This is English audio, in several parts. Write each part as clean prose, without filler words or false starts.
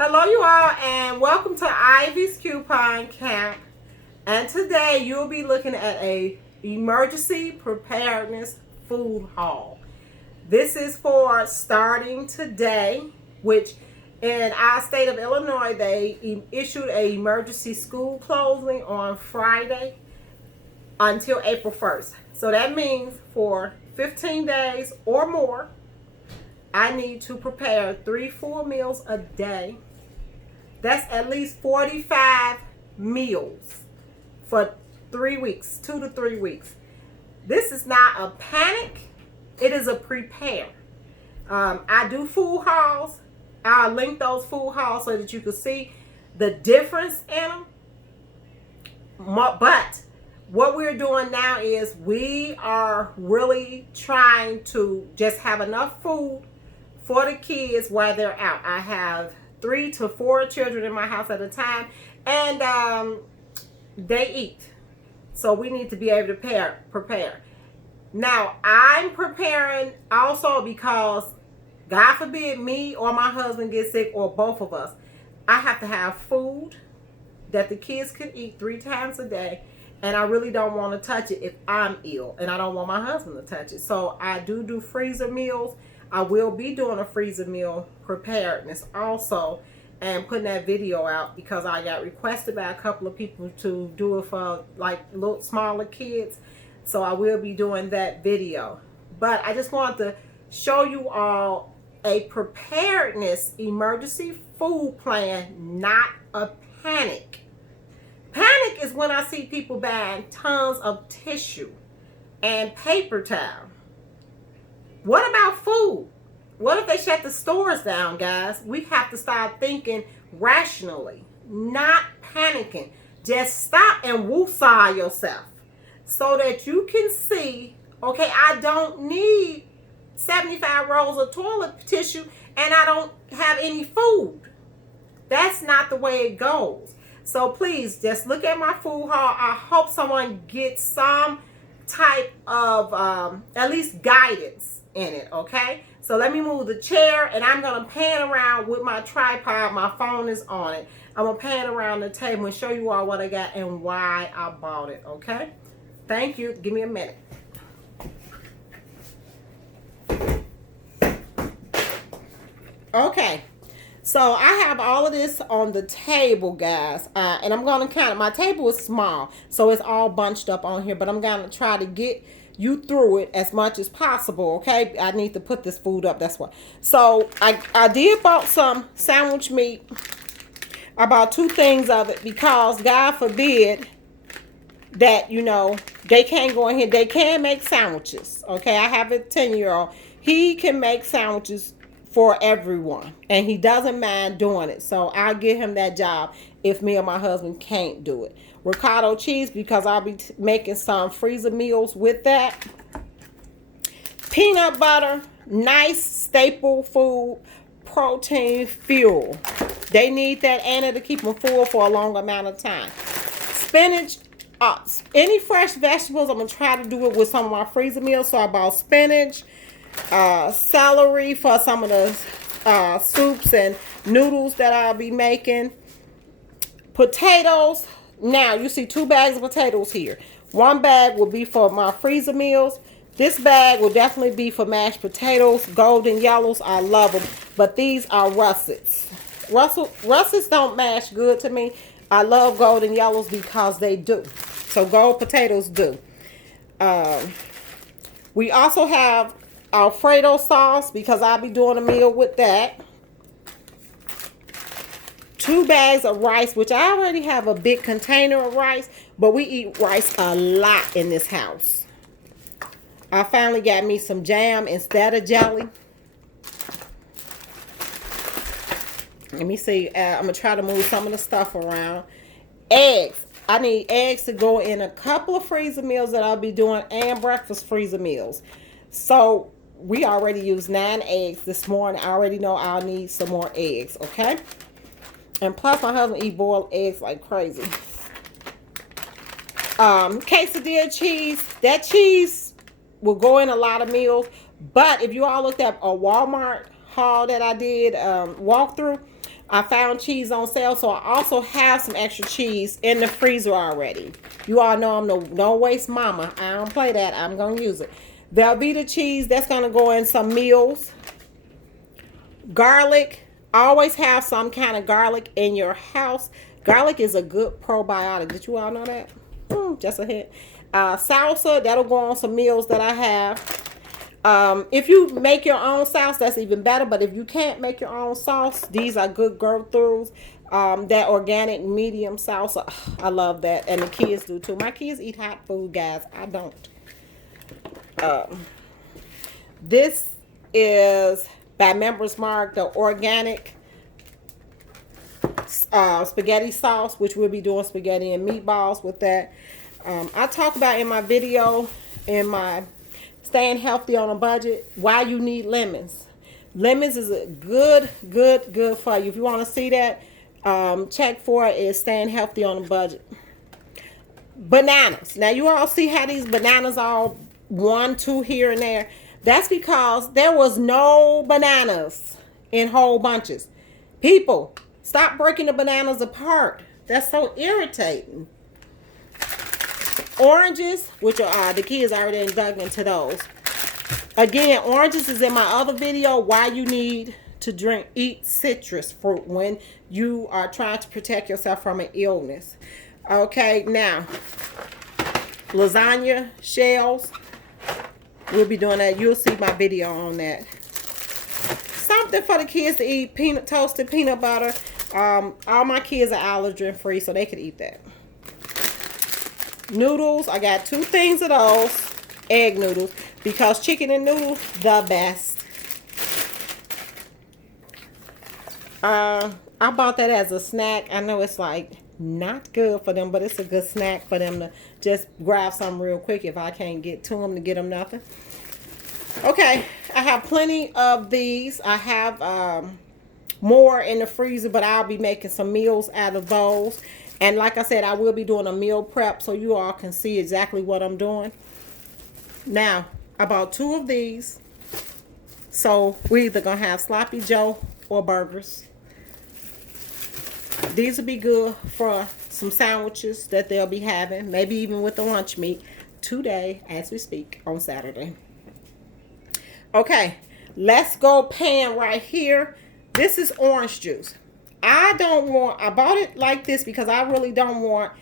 Hello you all and welcome to Ivy's Coupon Camp. And today you'll be looking at a emergency preparedness food haul. This is for starting today, which in our state of Illinois, they issued an emergency school closing on Friday until April 1st. So that means for 15 days or more, I need to prepare 3 full meals a day. That's at least 45 meals for 3 weeks, 2 to 3 weeks. This is not a panic. It is a prepare. I do food hauls. I'll link those food hauls so that you can see the difference in them. But what we're doing now is we are really trying to just have enough food for the kids while they're out. I have 3 to 4 children in my house at a time, and they eat. So we need to be able to prepare. Now, I'm preparing also because, God forbid, me or my husband get sick or both of us. I have to have food that the kids can eat 3 times a day, and I really don't want to touch it if I'm ill, and I don't want my husband to touch it. So I do freezer meals. I will be doing a freezer meal preparedness also and putting that video out because I got requested by a couple of people to do it for like little smaller kids. So I will be doing that video. But I just wanted to show you all a preparedness emergency food plan, not a panic. Panic is when I see people buying tons of tissue and paper towel. What about food? What if they shut the stores down, guys? We have to start thinking rationally, not panicking. Just stop and woosah yourself so that you can see, okay, I don't need 75 rolls of toilet tissue and I don't have any food. That's not the way it goes. So please just look at my food haul. I hope someone gets some type of at least guidance in it, okay? So let me move the chair and I'm gonna pan around with my tripod. My phone is on it. I'm gonna pan around the table and show you all what I got and why I bought it, okay? Thank you. Give me a minute. Okay, so I have all of this on the table, guys, and I'm gonna count it. My table is small, so it's all bunched up on here, but I'm gonna try to get you through it as much as possible, okay? I need to put this food up, that's why. So I did bought some sandwich meat. I bought 2 things of it because God forbid that, you know, they can't go in here. They can make sandwiches, okay? I have a 10-year-old. He can make sandwiches for everyone, and he doesn't mind doing it. So I'll give him that job if me or my husband can't do it. Ricotta cheese because I'll be making some freezer meals with that. Peanut butter, nice staple food, protein fuel. They need that and it'll keep them full for a long amount of time. Spinach, any fresh vegetables, I'm going to try to do it with some of my freezer meals. So I bought spinach, celery for some of the soups and noodles that I'll be making. Potatoes. Now, you see 2 bags of potatoes here. 1 bag will be for my freezer meals. This bag will definitely be for mashed potatoes, golden yellows. I love them. But these are russets. Russets don't mash good to me. I love golden yellows because they do. So gold potatoes do. We also have Alfredo sauce because I'll be doing a meal with that. 2 bags of rice, which I already have a big container of rice, but we eat rice a lot in this house. I finally got me some jam instead of jelly. Let me see. I'm going to try to move some of the stuff around. Eggs. I need eggs to go in a couple of freezer meals that I'll be doing and breakfast freezer meals. So we already used 9 eggs this morning. I already know I'll need some more eggs, okay? And plus, my husband eats boiled eggs like crazy. Quesadilla cheese. That cheese will go in a lot of meals. But if you all looked at a Walmart haul that I did, walkthrough, I found cheese on sale, so I also have some extra cheese in the freezer already. You all know I'm no don't waste mama. I don't play that. I'm gonna use it. Velveeta cheese, that's gonna go in some meals. Garlic, always have some kind of garlic in your house. Garlic is a good probiotic. Did you all know that? Just a hint. Salsa, that'll go on some meals that I have. If you make your own sauce, that's even better. But if you can't make your own sauce, these are good go-throughs. That organic medium salsa, I love that. And the kids do too. My kids eat hot food, guys. I don't. This is by Members Mark, the organic spaghetti sauce, which we'll be doing spaghetti and meatballs with that. I talk about in my video, in my staying healthy on a budget, why you need lemons. Lemons is a good for you. If you want to see that, check for it. Is staying healthy on a budget. Bananas. Now you all see how these bananas all 1, 2 here and there. That's because there was no bananas in whole bunches. People, stop breaking the bananas apart. That's so irritating. Oranges, which are the kids already dug into those. Again, oranges is in my other video, why you need to eat citrus fruit when you are trying to protect yourself from an illness. Okay, now, lasagna shells. We'll be doing that. You'll see my video on that. Something for the kids to eat, toasted peanut butter. All my kids are allergen free, so they could eat that. Noodles, I got 2 things of those. Egg noodles, because chicken and noodles, the best. I bought that as a snack. I know it's like not good for them, but it's a good snack for them to just grab something real quick if I can't get to them to get them nothing. Okay, I have plenty of these. I have more in the freezer, but I'll be making some meals out of those. And like I said, I will be doing a meal prep so you all can see exactly what I'm doing. Now, I bought 2 of these. So we're either going to have Sloppy Joe or burgers. These will be good for some sandwiches that they'll be having. Maybe even with the lunch meat today as we speak on Saturday. Okay, let's go pan right here. This is orange juice. I bought it like this because I really don't want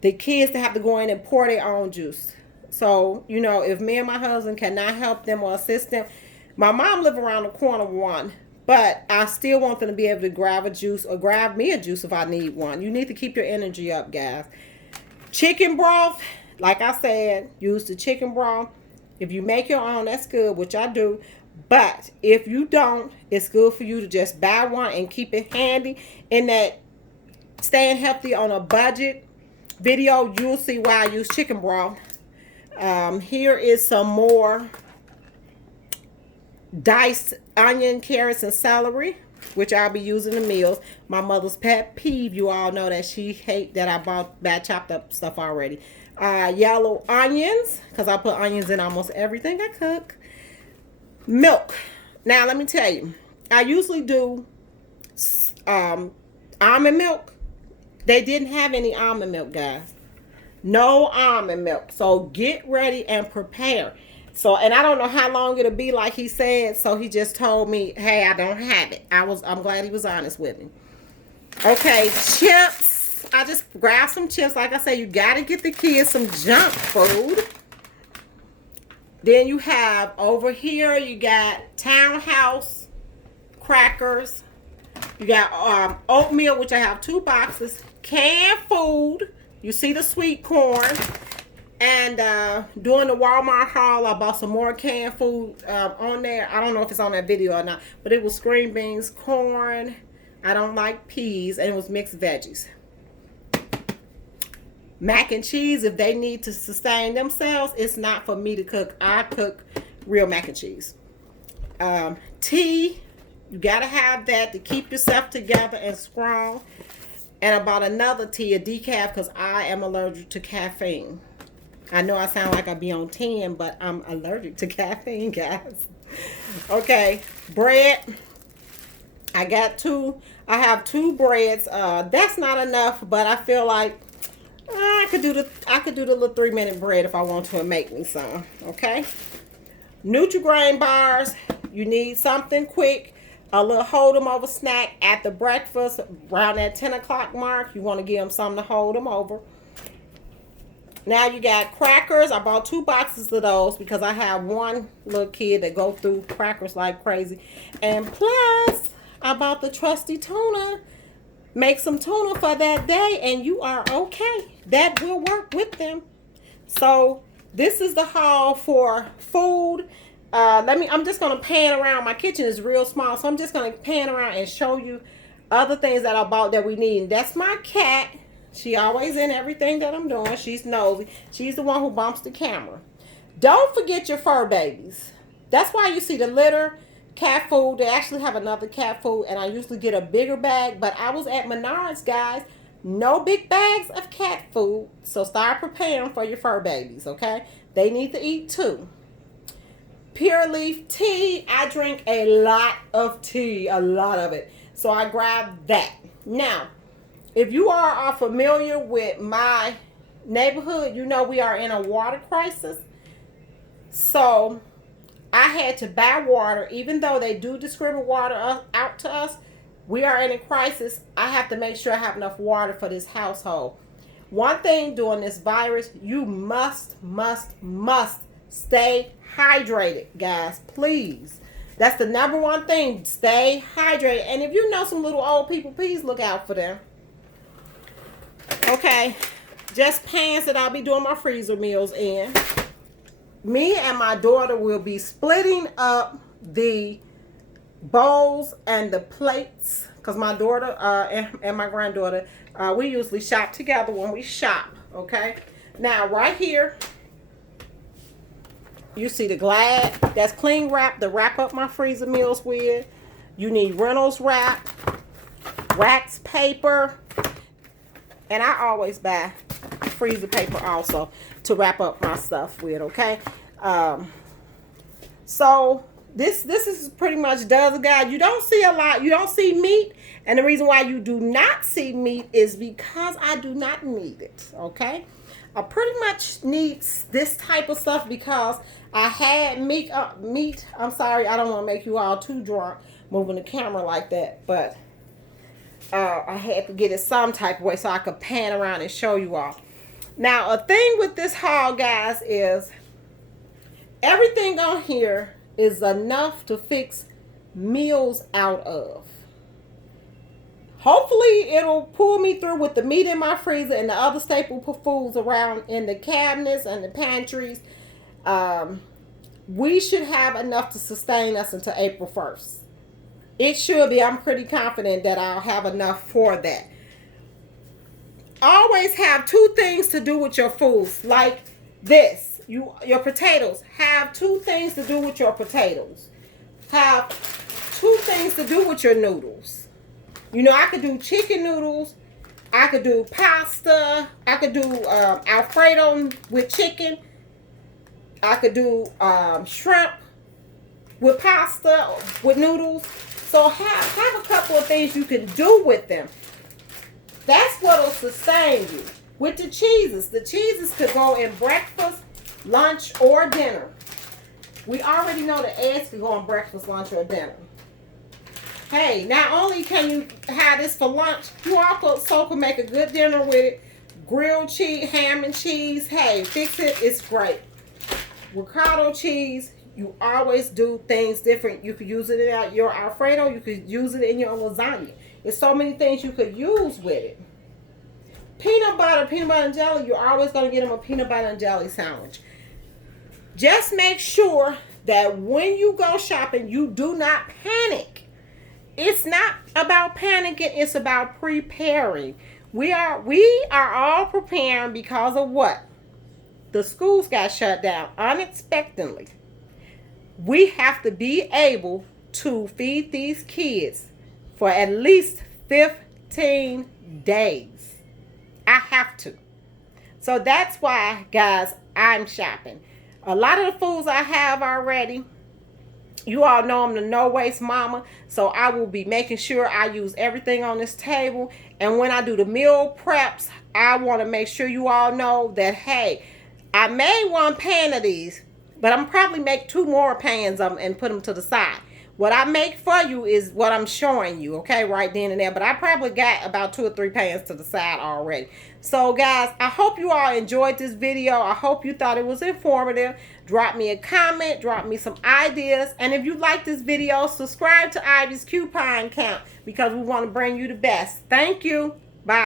the kids to have to go in and pour their own juice. So, you know, if me and my husband cannot help them or assist them, my mom lives around the corner one, but I still want them to be able to grab a juice or grab me a juice if I need one. You need to keep your energy up, guys. Chicken broth, like I said, use the chicken broth. If you make your own, that's good, which I do. But if you don't, it's good for you to just buy one and keep it handy. In that staying healthy on a budget video, you'll see why I use chicken broth. Here is some more diced onion, carrots, and celery, which I'll be using in meals. My mother's pet peeve, you all know that she hates that I bought bad chopped up stuff already. Yellow onions, because I put onions in almost everything I cook. Milk. Now, let me tell you, I usually do almond milk. They didn't have any almond milk, guys. No almond milk. So get ready and prepare. So, and I don't know how long it'll be, like he said. So he just told me, hey, I don't have it. I'm glad he was honest with me. Okay, chips. I just grabbed some chips. Like I say, you got to get the kids some junk food. Then you have over here, you got Townhouse crackers. You got oatmeal, which I have 2 boxes. Canned food. You see the sweet corn. And during the Walmart haul, I bought some more canned food on there. I don't know if it's on that video or not. But it was green beans, corn. I don't like peas. And it was mixed veggies. Mac and cheese, if they need to sustain themselves, it's not for me to cook. I cook real mac and cheese. Tea, you got to have that to keep yourself together and strong. And I bought another tea, a decaf, because I am allergic to caffeine. I know I sound like I be on 10, but I'm allergic to caffeine, guys. Okay, bread. I have two breads. That's not enough, but I feel like I could do the little 3-minute bread if I want to and make me some. Okay. Nutri-Grain bars. You need something quick. A little hold them over snack at the breakfast around that 10 o'clock mark. You want to give them something to hold them over. Now you got crackers. I bought 2 boxes of those because I have one little kid that go through crackers like crazy. And plus, I bought the trusty tuna. Make some tuna for that day and you are okay. That will work with them. So this is the haul for food. I'm just gonna pan around. My kitchen is real small, so I'm just gonna pan around and show you other things that I bought that we need. And that's my cat. She always in everything that I'm doing. She's nosy. She's the one who bumps the camera. Don't forget your fur babies. That's why you see the litter, cat food. They actually have another cat food, and I usually get a bigger bag. But I was at Menards, guys. No big bags of cat food. So start preparing for your fur babies, okay? They need to eat too. Pure leaf tea. I drink a lot of tea, a lot of it. So I grabbed that. Now, if you are familiar with my neighborhood, you know we are in a water crisis. So I had to buy water. Even though they do distribute water out to us, we are in a crisis. I have to make sure I have enough water for this household. One thing during this virus, you must stay hydrated, guys. Please. That's the number one thing. Stay hydrated. And if you know some little old people, please look out for them. Okay. Just pans that I'll be doing my freezer meals in. Me and my daughter will be splitting up the bowls and the plates. Because my daughter and my granddaughter, we usually shop together when we shop. Okay. Now, right here, you see the Glad. That's cling wrap to wrap up my freezer meals with. You need Reynolds wrap, wax paper, and I always buy freezer paper also to wrap up my stuff with, okay? So this is pretty much does it, guys. You don't see a lot. You don't see meat. And the reason why you do not see meat is because I do not need it, okay? I pretty much need this type of stuff because I had meat. I'm sorry, I don't want to make you all too drunk moving the camera like that, but I had to get it some type of way so I could pan around and show you all. Now, a thing with this haul, guys, is everything on here is enough to fix meals out of. Hopefully, it'll pull me through with the meat in my freezer and the other staple foods around in the cabinets and the pantries. We should have enough to sustain us until April 1st. It should be. I'm pretty confident that I'll have enough for that. Always have 2 things to do with your foods. Like this. Your potatoes. Have 2 things to do with your potatoes. Have 2 things to do with your noodles. You know, I could do chicken noodles. I could do pasta. I could do Alfredo with chicken. I could do shrimp with pasta, with noodles. So have a couple of things you can do with them. That's what will sustain you. With the cheeses could go in breakfast, lunch, or dinner. We already know the eggs can go in breakfast, lunch, or dinner. Hey, not only can you have this for lunch, you also can make a good dinner with it. Grilled cheese, ham and cheese. Hey, fix it. It's great. Ricotta cheese. You always do things different. You could use it in your Alfredo. You could use it in your lasagna. There's so many things you could use with it. Peanut butter and jelly. You're always going to get them a peanut butter and jelly sandwich. Just make sure that when you go shopping, you do not panic. It's not about panicking. It's about preparing. We are all preparing because of what? The schools got shut down unexpectedly. We have to be able to feed these kids for at least 15 days. I have to. So that's why, guys, I'm shopping. A lot of the foods I have already. You all know I'm the no waste mama, so I will be making sure I use everything on this table. And when I do the meal preps, I want to make sure you all know that, hey, I made one pan of these, but I'm probably make 2 more pans of them and put them to the side. What I make for you is what I'm showing you, okay, right then and there. But I probably got about 2 or 3 pans to the side already. So, guys, I hope you all enjoyed this video. I hope you thought it was informative. Drop me a comment. Drop me some ideas. And if you like this video, subscribe to Ivy's Coupon Count because we want to bring you the best. Thank you.